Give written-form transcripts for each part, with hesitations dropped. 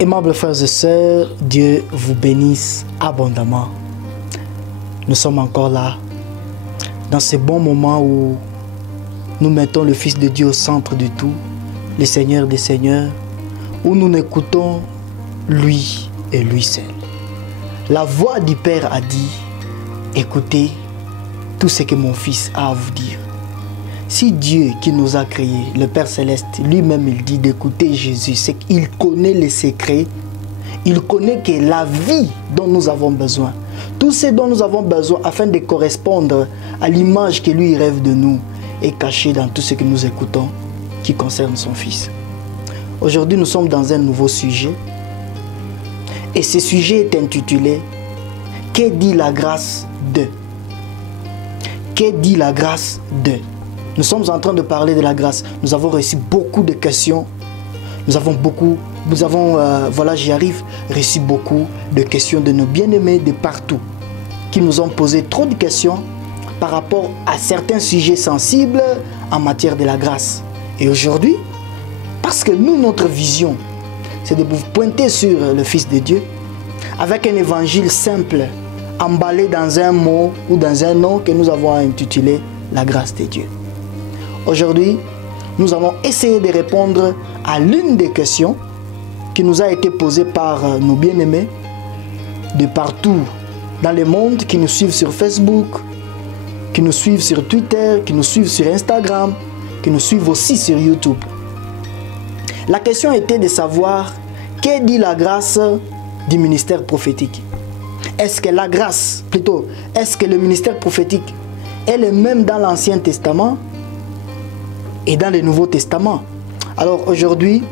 Aimables frères et sœurs, Dieu vous bénisse abondamment. Nous sommes encore là, dans ces bons moments où nous mettons le Fils de Dieu au centre de tout, le Seigneur des Seigneurs, où nous n'écoutons lui et lui seul. La voix du Père a dit, écoutez tout ce que mon Fils a à vous dire. Si Dieu qui nous a créés, le Père Céleste, lui-même il dit d'écouter Jésus, c'est qu'il connaît les secrets, il connaît que la vie dont nous avons besoin, tout ce dont nous avons besoin afin de correspondre à l'image que lui rêve de nous, est caché dans tout ce que nous écoutons qui concerne son Fils. Aujourd'hui, nous sommes dans un nouveau sujet et ce sujet est intitulé « Que dit la grâce de ?» Que dit la grâce de? Nous sommes en train de parler de la grâce. Nous avons reçu beaucoup de questions. Voilà, j'y arrive, reçu beaucoup de questions de nos bien-aimés de partout qui nous ont posé trop de questions par rapport à certains sujets sensibles en matière de la grâce. Et aujourd'hui, parce que nous, notre vision, c'est de vous pointer sur le Fils de Dieu avec un évangile simple, emballé dans un mot ou dans un nom que nous avons intitulé la grâce de Dieu. Aujourd'hui, nous allons essayer de répondre à l'une des questions qui nous a été posée par nos bien-aimés de partout dans le monde, qui nous suivent sur Facebook, qui nous suivent sur Twitter, qui nous suivent sur Instagram, qui nous suivent aussi sur YouTube. La question était de savoir, que dit la grâce du ministère prophétique? Est-ce que la grâce, plutôt, est-ce que le ministère prophétique est le même dans l'Ancien Testament et dans le Nouveau Testament? Alors aujourd'hui,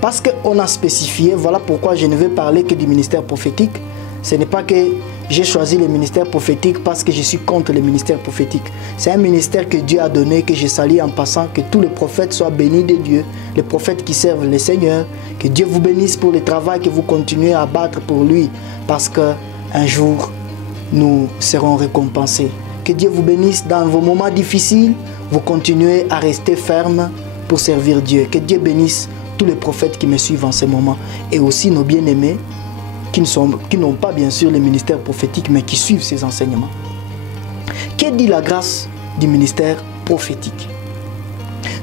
parce qu'on a spécifié, voilà pourquoi je ne vais parler que du ministère prophétique. Ce n'est pas que j'ai choisi le ministère prophétique parce que je suis contre le ministère prophétique. C'est un ministère que Dieu a donné, que je salue en passant, que tous les prophètes soient bénis de Dieu, les prophètes qui servent le Seigneur, que Dieu vous bénisse pour le travail que vous continuez à battre pour lui, parce qu'un jour, nous serons récompensés. Que Dieu vous bénisse dans vos moments difficiles, vous continuez à rester ferme pour servir Dieu. Que Dieu bénisse tous les prophètes qui me suivent en ce moment et aussi nos bien-aimés qui n'ont pas bien sûr le ministère prophétique mais qui suivent ces enseignements. Que dit la grâce du ministère prophétique?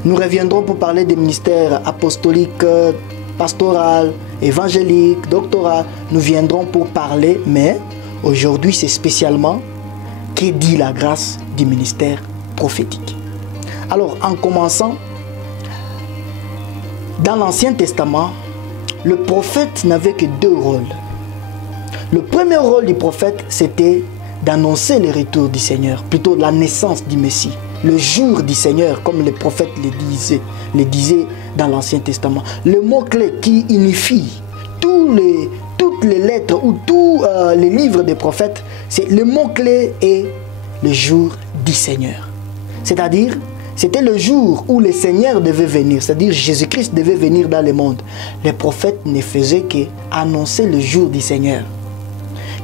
Nous reviendrons pour parler des ministères apostoliques, pastoral, évangélique, doctoral. Nous viendrons pour parler, mais aujourd'hui c'est spécialement que dit la grâce du ministère prophétique. Alors en commençant, dans l'Ancien Testament, le prophète n'avait que deux rôles. Le premier rôle du prophète, c'était d'annoncer le retour du Seigneur, plutôt la naissance du Messie, le jour du Seigneur, comme les prophètes le disaient dans l'Ancien Testament. Le mot-clé qui unifie toutes les lettres ou tous les livres des prophètes, c'est le mot-clé est le jour du Seigneur. C'est-à-dire, c'était le jour où le Seigneur devait venir, c'est-à-dire Jésus-Christ devait venir dans le monde. Les prophètes ne faisaient qu'annoncer le jour du Seigneur.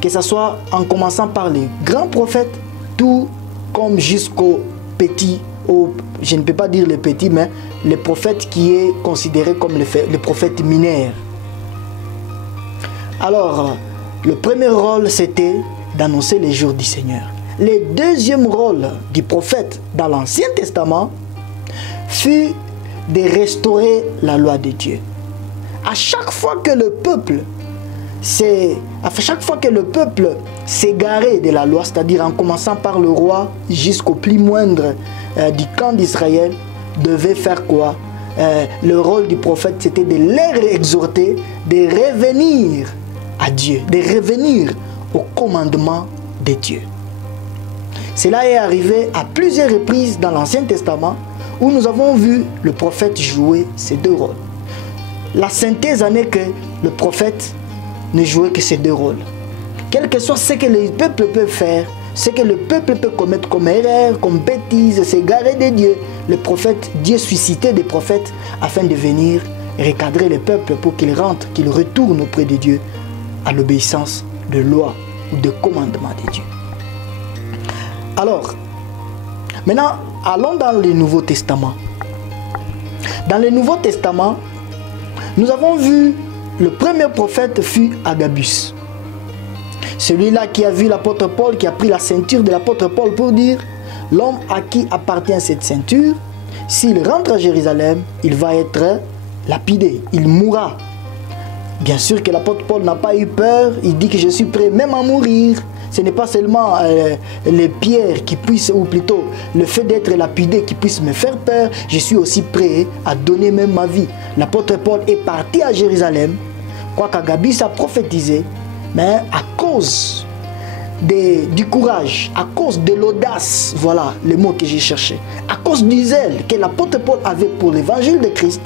Que ce soit en commençant par les grands prophètes, tout comme jusqu'au petit, je ne peux pas dire le petit, mais le prophète qui est considéré comme le prophète mineur. Alors, le premier rôle, c'était d'annoncer le jour du Seigneur. Le deuxième rôle du prophète dans l'Ancien Testament fut de restaurer la loi de Dieu. À chaque fois que le peuple s'égarait de la loi, c'est-à-dire en commençant par le roi jusqu'au plus moindre du camp d'Israël, devait faire quoi? Le rôle du prophète, c'était de les exhorter, de revenir à Dieu, de revenir au commandement de Dieu. Cela est arrivé à plusieurs reprises dans l'Ancien Testament où nous avons vu le prophète jouer ces deux rôles. La synthèse en est que le prophète ne jouait que ces deux rôles. Quel que soit ce que le peuple peut faire, ce que le peuple peut commettre comme erreur, comme bêtise, s'égarer de Dieu, le prophète, Dieu suscitait des prophètes afin de venir recadrer le peuple pour qu'il rentre, qu'il retourne auprès de Dieu à l'obéissance de loi ou de commandement de Dieu. Alors, maintenant, allons dans le Nouveau Testament. Dans le Nouveau Testament, nous avons vu le premier prophète fut Agabus. Celui-là qui a vu l'apôtre Paul, qui a pris la ceinture de l'apôtre Paul pour dire, l'homme à qui appartient cette ceinture, s'il rentre à Jérusalem, il va être lapidé, il mourra. Bien sûr que l'apôtre Paul n'a pas eu peur, il dit que je suis prêt même à mourir. Ce n'est pas seulement les pierres qui puissent, ou plutôt le fait d'être lapidé qui puisse me faire peur, je suis aussi prêt à donner même ma vie. L'apôtre Paul est parti à Jérusalem, quoique Agabus a prophétisé, mais à cause du courage, à cause de l'audace, voilà le mot que j'ai cherché, à cause du zèle que l'apôtre Paul avait pour l'évangile de Christ,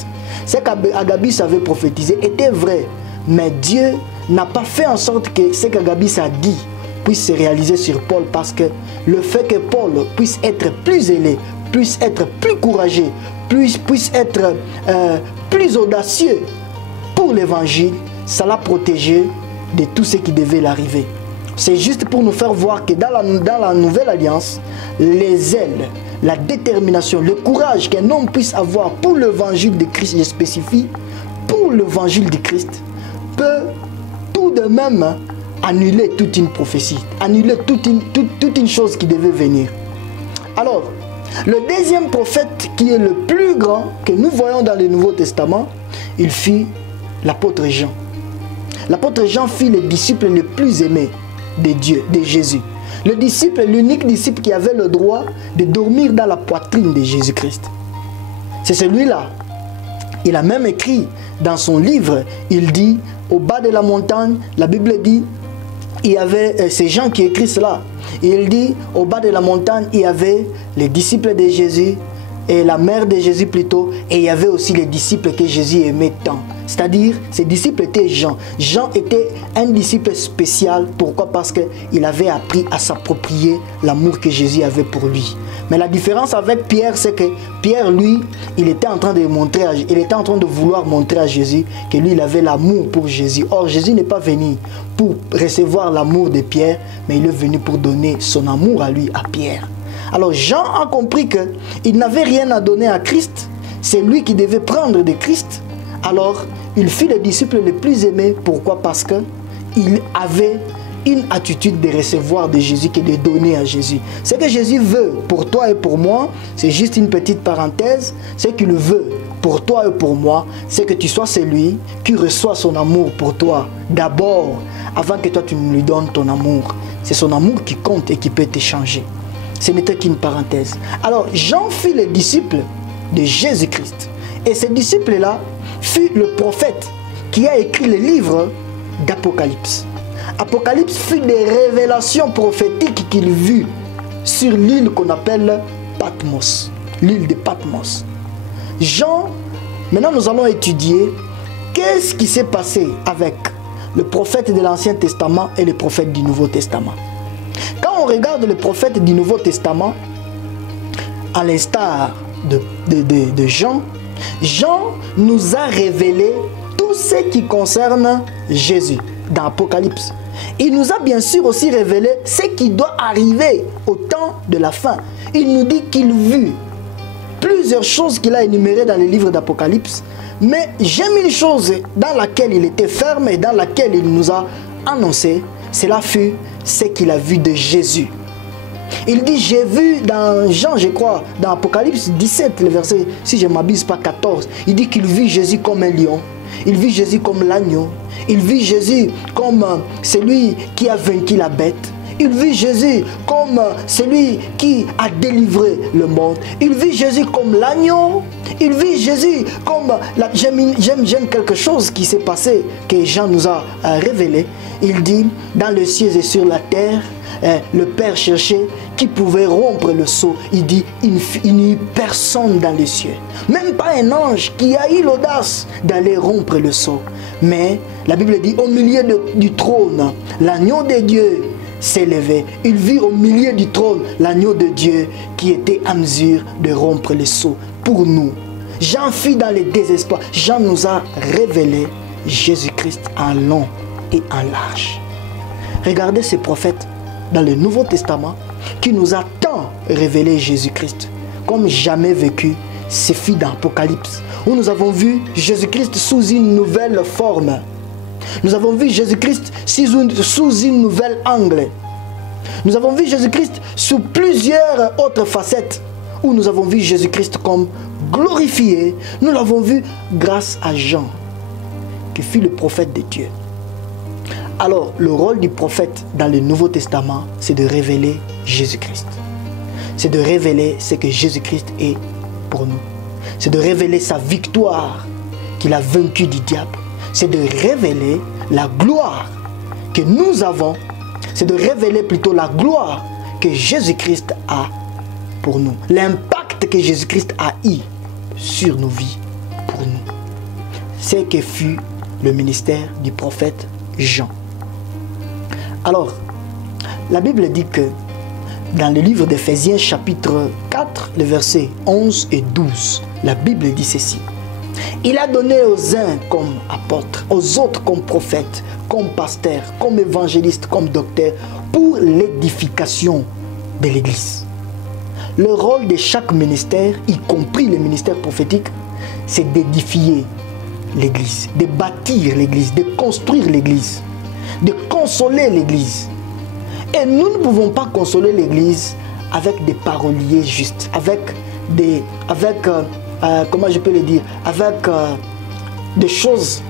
ce qu'Agabus avait prophétisé était vrai, mais Dieu n'a pas fait en sorte que ce qu'Agabus a dit puisse se réaliser sur Paul, parce que le fait que Paul puisse être plus zélé, puisse être plus courageux, puisse être plus audacieux pour l'évangile, ça l'a protégé de tout ce qui devait l'arriver. C'est juste pour nous faire voir que dans la nouvelle alliance, les ailes, la détermination, le courage qu'un homme puisse avoir pour l'évangile de Christ, je spécifie, pour l'évangile de Christ, peut tout de même annuler toute une prophétie, annuler toute une chose qui devait venir. Alors, le deuxième prophète qui est le plus grand que nous voyons dans le Nouveau Testament, il fut l'apôtre Jean. L'apôtre Jean fut le disciple le plus aimé de Dieu, de Jésus. Le disciple, l'unique disciple qui avait le droit de dormir dans la poitrine de Jésus-Christ. C'est celui-là. Il a même écrit dans son livre, il dit, au bas de la montagne, la Bible dit, il y avait ces gens qui écrivent cela. Il dit, au bas de la montagne, il y avait les disciples de Jésus, et la mère de Jésus plutôt, et il y avait aussi les disciples que Jésus aimait tant. C'est-à-dire, ses disciples étaient Jean. Jean était un disciple spécial. Pourquoi? Parce qu'il avait appris à s'approprier l'amour que Jésus avait pour lui. Mais la différence avec Pierre, c'est que Pierre, lui, il était en train de vouloir montrer à Jésus que lui, il avait l'amour pour Jésus. Or, Jésus n'est pas venu pour recevoir l'amour de Pierre, mais il est venu pour donner son amour à lui, à Pierre. Alors, Jean a compris qu'il n'avait rien à donner à Christ. C'est lui qui devait prendre de Christ. Alors, il fut le disciple le plus aimé. Pourquoi? Parce qu'il avait une attitude de recevoir de Jésus que de donner à Jésus. Ce que Jésus veut pour toi et pour moi, c'est juste une petite parenthèse. Ce qu'il veut pour toi et pour moi, c'est que tu sois celui qui reçoit son amour pour toi d'abord, avant que toi tu ne lui donnes ton amour. C'est son amour qui compte et qui peut te changer. Ce n'était qu'une parenthèse. Alors, Jean fut le disciple de Jésus-Christ. Et ce disciple-là fut le prophète qui a écrit le livre d'Apocalypse. Apocalypse fut des révélations prophétiques qu'il vit sur l'île qu'on appelle Patmos, l'île de Patmos. Jean, maintenant nous allons étudier qu'est-ce qui s'est passé avec le prophète de l'Ancien Testament et le prophète du Nouveau Testament. Quand on regarde le prophète du Nouveau Testament, à l'instar de Jean, Jean nous a révélé tout ce qui concerne Jésus dans Apocalypse. Il nous a bien sûr aussi révélé ce qui doit arriver au temps de la fin. Il nous dit qu'il vit plusieurs choses qu'il a énumérées dans le livre d'Apocalypse, mais j'aime une chose dans laquelle il était ferme et dans laquelle il nous a annoncé, cela fut ce qu'il a vu de Jésus. Il dit, j'ai vu dans Jean, je crois, dans Apocalypse 17, le verset, si je ne m'abuse pas, 14, il dit qu'il vit Jésus comme un lion, il vit Jésus comme l'agneau, il vit Jésus comme celui qui a vaincu la bête, il vit Jésus comme celui qui a délivré le monde, il vit Jésus comme l'agneau, il vit Jésus comme... J'aime quelque chose qui s'est passé, que Jean nous a révélé. Il dit, dans les cieux et sur la terre, le Père cherchait qui pouvait rompre le sceau. Il dit, il n'y eut personne dans les cieux. Même pas un ange qui a eu l'audace d'aller rompre le sceau. Mais la Bible dit, au milieu du trône, l'agneau de Dieu s'est levé. Il vit au milieu du trône l'agneau de Dieu qui était à mesure de rompre le sceau pour nous. Jean fut dans le désespoir. Jean nous a révélé Jésus-Christ en long et en large. Regardez ces prophètes dans le Nouveau Testament qui nous a tant révélé Jésus-Christ comme jamais vécu. C'est fut dans l'Apocalypse où nous avons vu Jésus-Christ sous une nouvelle forme. Nous avons vu Jésus-Christ sous une nouvelle angle. Nous avons vu Jésus-Christ sous plusieurs autres facettes, où nous avons vu Jésus-Christ comme glorifié. Nous l'avons vu grâce à Jean, qui fut le prophète de Dieu. Alors, le rôle du prophète dans le Nouveau Testament, c'est de révéler Jésus-Christ. C'est de révéler ce que Jésus-Christ est pour nous. C'est de révéler sa victoire qu'il a vaincue du diable. C'est de révéler la gloire que nous avons. C'est de révéler plutôt la gloire que Jésus-Christ a pour nous. L'impact que Jésus-Christ a eu sur nos vies pour nous. C'est que fut le ministère du prophète Jean. Alors, la Bible dit que dans le livre d'Éphésiens chapitre 4, les versets 11 et 12, la Bible dit ceci. Il a donné aux uns comme apôtres, aux autres comme prophètes, comme pasteurs, comme évangélistes, comme docteurs, pour l'édification de l'Église. Le rôle de chaque ministère, y compris le ministère prophétique, c'est d'édifier l'Église, de bâtir l'Église, de construire l'Église, de consoler l'Église. Et nous ne pouvons pas consoler l'Église avec des paroliers justes, comment je peux le dire, avec des choses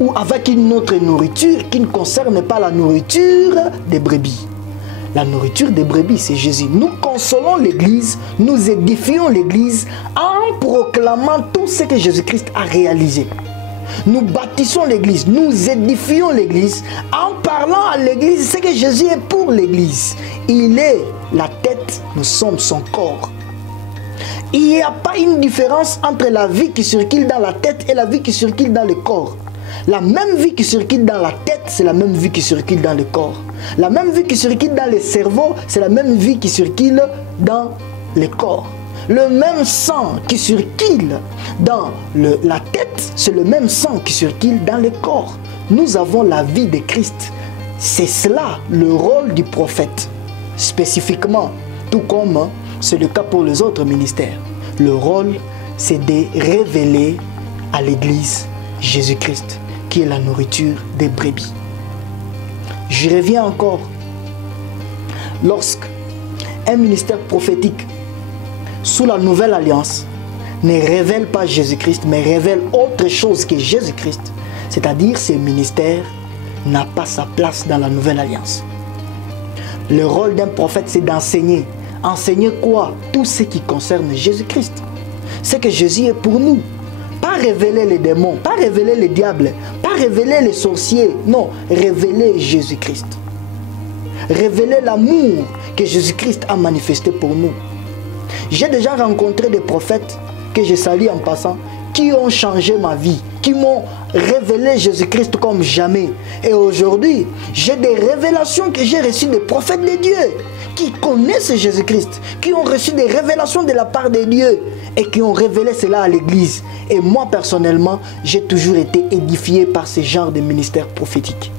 ou avec une autre nourriture qui ne concerne pas la nourriture des brebis. La nourriture des brebis, c'est Jésus. Nous consolons l'Église, nous édifions l'Église en proclamant tout ce que Jésus-Christ a réalisé. Nous bâtissons l'Église, nous édifions l'Église en parlant à l'Église ce que Jésus est pour l'Église. Il est la tête, nous sommes son corps. Il n'y a pas une différence entre la vie qui circule dans la tête et la vie qui circule dans le corps. La même vie qui circule dans la tête, c'est la même vie qui circule dans le corps. La même vie qui circule dans le cerveau, c'est la même vie qui circule dans le corps. Le même sang qui circule dans la tête, c'est le même sang qui circule dans le corps. Nous avons la vie de Christ. C'est cela le rôle du prophète, spécifiquement, tout comme c'est le cas pour les autres ministères. Le rôle, c'est de révéler à l'Église Jésus-Christ, qui est la nourriture des brebis. Je reviens encore. Lorsque un ministère prophétique sous la nouvelle alliance ne révèle pas Jésus-Christ, mais révèle autre chose que Jésus-Christ, c'est-à-dire ce ministère n'a pas sa place dans la nouvelle alliance. Le rôle d'un prophète, c'est d'enseigner. Enseigner quoi? Tout ce qui concerne Jésus-Christ. C'est que Jésus est pour nous. Pas révéler les démons, pas révéler les diables, pas révéler les sorciers. Non, révéler Jésus-Christ. Révéler l'amour que Jésus-Christ a manifesté pour nous. J'ai déjà rencontré des prophètes que je salue en passant, qui ont changé ma vie, qui m'ont révélé Jésus-Christ comme jamais. Et aujourd'hui, j'ai des révélations que j'ai reçues des prophètes de Dieu, qui connaissent Jésus-Christ, qui ont reçu des révélations de la part de Dieu et qui ont révélé cela à l'Église. Et moi, personnellement, j'ai toujours été édifié par ce genre de ministère prophétique.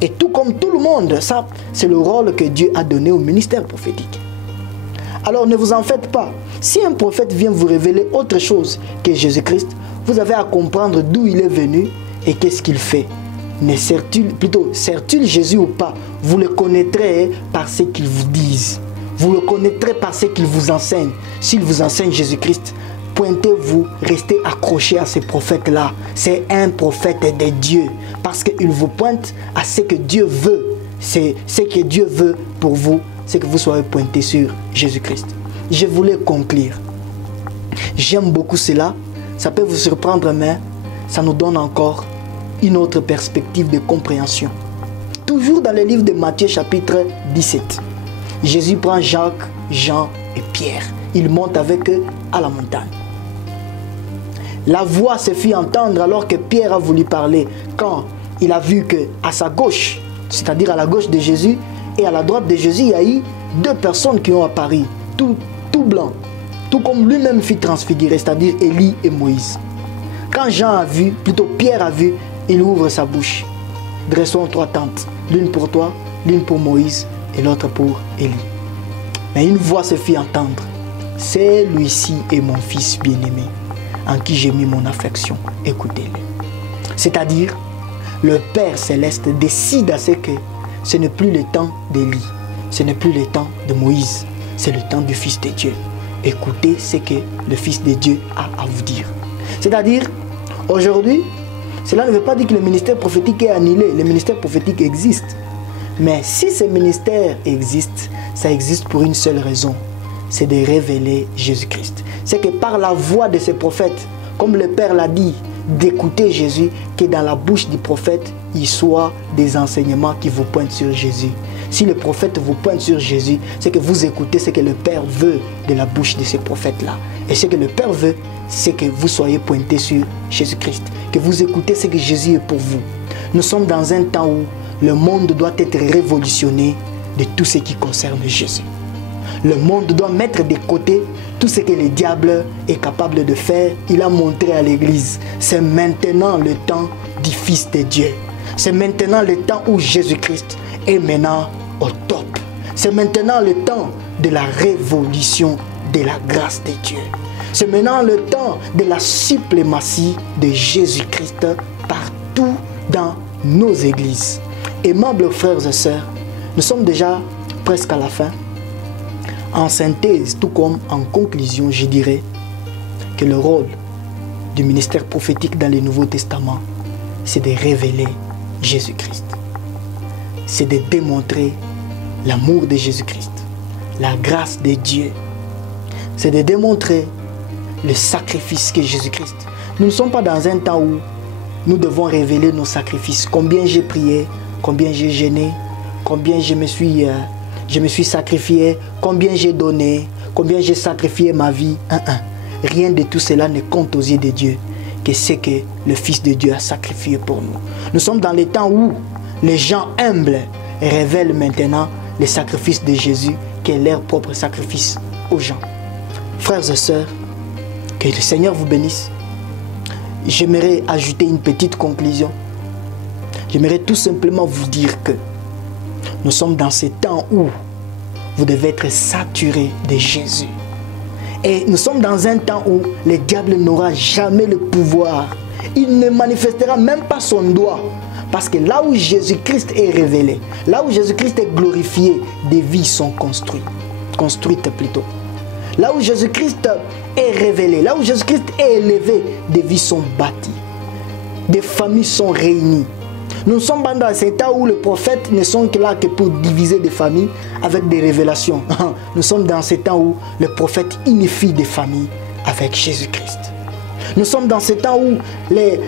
Et tout comme tout le monde, ça, c'est le rôle que Dieu a donné au ministère prophétique. Alors ne vous en faites pas. Si un prophète vient vous révéler autre chose que Jésus-Christ, vous avez à comprendre d'où il est venu et qu'est-ce qu'il fait. Sert-il Jésus ou pas? Vous le connaîtrez par ce qu'il vous disent. Vous le connaîtrez par ce qu'il vous enseigne. S'il vous enseigne Jésus-Christ, pointez-vous, restez accrochés à ces prophètes-là. C'est un prophète de Dieu. Parce qu'il vous pointe à ce que Dieu veut. C'est ce que Dieu veut pour vous, c'est que vous soyez pointés sur Jésus-Christ. Je voulais conclure. J'aime beaucoup cela. Ça peut vous surprendre, mais ça nous donne encore une autre perspective de compréhension. Toujours dans le livre de Matthieu chapitre 17. Jésus prend Jacques, Jean et Pierre. Il monte avec eux à la montagne. La voix se fit entendre alors que Pierre a voulu parler. Quand il a vu qu'à sa gauche, c'est-à-dire à la gauche de Jésus et à la droite de Jésus, il y a eu deux personnes qui ont apparu, tout blanc, tout comme lui-même fut transfiguré, c'est-à-dire Élie et Moïse. Quand Jean a vu, plutôt Pierre a vu, il ouvre sa bouche. Dressons trois tentes, l'une pour toi, l'une pour Moïse et l'autre pour Élie. Mais une voix se fit entendre. Celui-ci est mon fils bien-aimé, en qui j'ai mis mon affection. Écoutez-le. C'est-à-dire, le Père Céleste décide à ce que ce n'est plus le temps d'Élie, ce n'est plus le temps de Moïse, c'est le temps du Fils de Dieu. Écoutez ce que le Fils de Dieu a à vous dire. C'est-à-dire, aujourd'hui, cela ne veut pas dire que le ministère prophétique est annulé. Le ministère prophétique existe. Mais si ce ministère existe, ça existe pour une seule raison. C'est de révéler Jésus-Christ. C'est que par la voix de ces prophètes, comme le Père l'a dit, d'écouter Jésus, que dans la bouche du prophète, il soit des enseignements qui vous pointent sur Jésus. Si le prophète vous pointe sur Jésus, c'est que vous écoutez ce que le Père veut de la bouche de ces prophètes-là. Et ce que le Père veut, c'est que vous soyez pointés sur Jésus-Christ. Que vous écoutez ce que Jésus est pour vous. Nous sommes dans un temps où le monde doit être révolutionné de tout ce qui concerne Jésus. Le monde doit mettre de côté tout ce que le diable est capable de faire. Il a montré à l'Église. C'est maintenant le temps du Fils de Dieu. C'est maintenant le temps où Jésus-Christ est maintenant au top. C'est maintenant le temps de la révolution de la grâce de Dieu. C'est maintenant le temps de la suprématie de Jésus-Christ partout dans nos églises. Aimables frères et sœurs, nous sommes déjà presque à la fin. En synthèse, tout comme en conclusion, je dirais que le rôle du ministère prophétique dans le Nouveau Testament, c'est de révéler Jésus-Christ. C'est de démontrer l'amour de Jésus-Christ, la grâce de Dieu. C'est de démontrer le sacrifice que Jésus-Christ. Nous ne sommes pas dans un temps où nous devons révéler nos sacrifices. Combien j'ai prié, combien j'ai jeûné, combien je me suis sacrifié, combien j'ai donné, combien j'ai sacrifié ma vie. Rien de tout cela ne compte aux yeux de Dieu que ce que le Fils de Dieu a sacrifié pour nous. Nous sommes dans les temps où les gens humbles révèlent maintenant le sacrifice de Jésus qui est leur propre sacrifice aux gens. Frères et sœurs, que le Seigneur vous bénisse. J'aimerais ajouter une petite conclusion. J'aimerais tout simplement vous dire que nous sommes dans ces temps où vous devez être saturés de Jésus. Et nous sommes dans un temps où le diable n'aura jamais le pouvoir. Il ne manifestera même pas son doigt. Parce que là où Jésus-Christ est révélé, là où Jésus-Christ est glorifié, des vies sont construites plutôt. Là où Jésus-Christ est révélé, là où Jésus-Christ est élevé, des vies sont bâties. Des familles sont réunies. Nous sommes dans ces temps où les prophètes ne sont que là que pour diviser des familles avec des révélations. Nous sommes dans ces temps où les prophètes unifient des familles avec Jésus-Christ. Nous sommes dans ces temps où les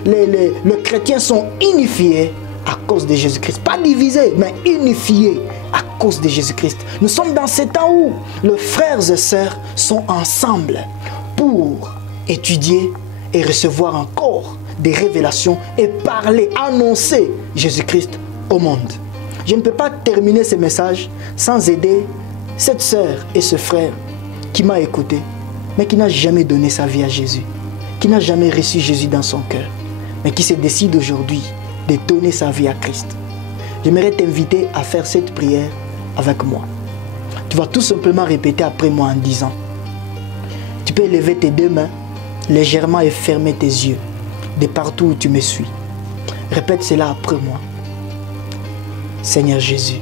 chrétiens sont unifiés à cause de Jésus-Christ. Pas divisés, mais unifiés à cause de Jésus-Christ. Nous sommes dans ces temps où les frères et sœurs sont ensemble pour étudier et recevoir encore des révélations et parler, annoncer Jésus-Christ au monde. Je ne peux pas terminer ce message sans aider cette sœur et ce frère qui m'a écouté, mais qui n'a jamais donné sa vie à Jésus, qui n'a jamais reçu Jésus dans son cœur, mais qui se décide aujourd'hui de donner sa vie à Christ. J'aimerais t'inviter à faire cette prière avec moi. Tu vas tout simplement répéter après moi en disant, tu peux lever tes deux mains légèrement et fermer tes yeux de partout où tu me suis. Répète cela après moi. Seigneur Jésus,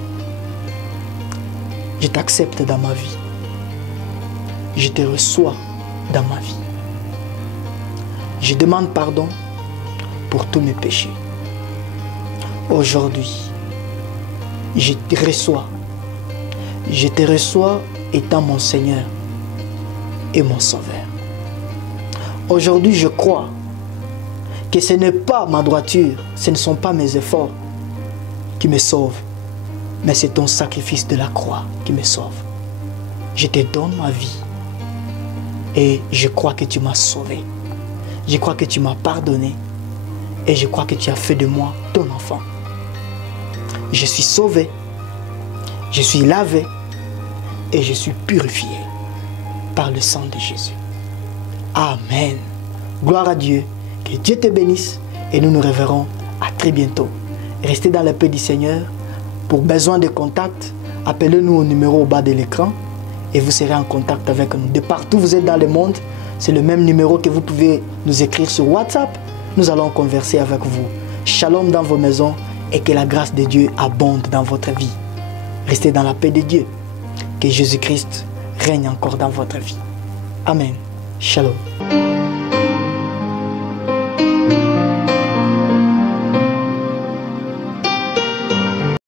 je t'accepte dans ma vie. Je te reçois dans ma vie. Je demande pardon pour tous mes péchés. Aujourd'hui, je te reçois. Je te reçois étant mon Seigneur et mon Sauveur. Aujourd'hui, je crois que ce n'est pas ma droiture, ce ne sont pas mes efforts qui me sauvent, mais c'est ton sacrifice de la croix qui me sauve. Je te donne ma vie et je crois que tu m'as sauvé. Je crois que tu m'as pardonné et je crois que tu as fait de moi ton enfant. Je suis sauvé, je suis lavé et je suis purifié par le sang de Jésus. Amen. Gloire à Dieu. Que Dieu te bénisse et nous nous reverrons à très bientôt. Restez dans la paix du Seigneur. Pour besoin de contact, appelez-nous au numéro au bas de l'écran et vous serez en contact avec nous. De partout où vous êtes dans le monde, c'est le même numéro que vous pouvez nous écrire sur WhatsApp. Nous allons converser avec vous. Shalom dans vos maisons et que la grâce de Dieu abonde dans votre vie. Restez dans la paix de Dieu. Que Jésus-Christ règne encore dans votre vie. Amen. Shalom.